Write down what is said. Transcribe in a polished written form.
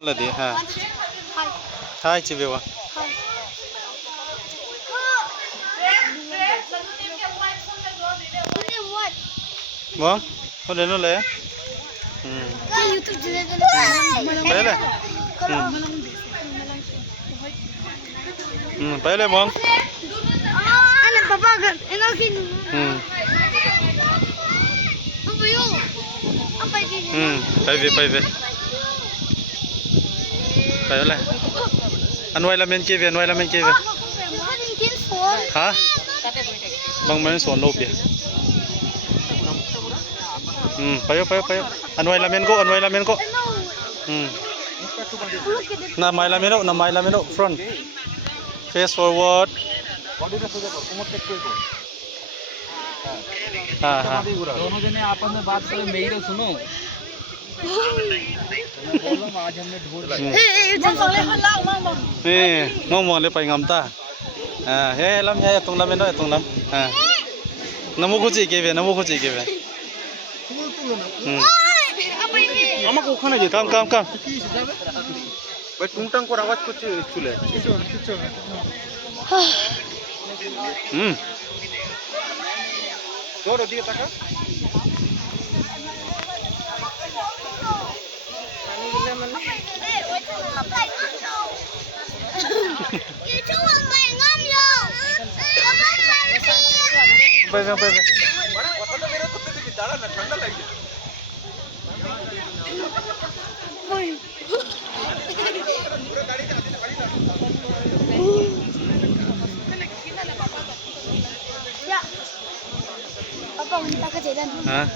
là đi ha hai chị về à vâng có đến nó lấy đấy này đấy này vâng bay về phải này anh nuôi làm bên kia về hả bằng mấy sổ nộp đi phải anh nuôi làm bên cô nằm mày làm bên đâu front face forward हाँ दोनों जने आपस में बात करें मेरी तो सुनो आज हमने ढूंढ mong ले पाई ngắm ta हे लम हे तुम लम nó तुम लम नमो कुछ के वे আমাকে ওখানে যেতে কাম ভাই টুংটাং করে আওয়াজ করছে চুলে তোর ওদিকে তাকা কথাটা বের করতে দিবি দাঁড়া না ঠান্ডা লাগবে Apa kita ke jalan? Hah?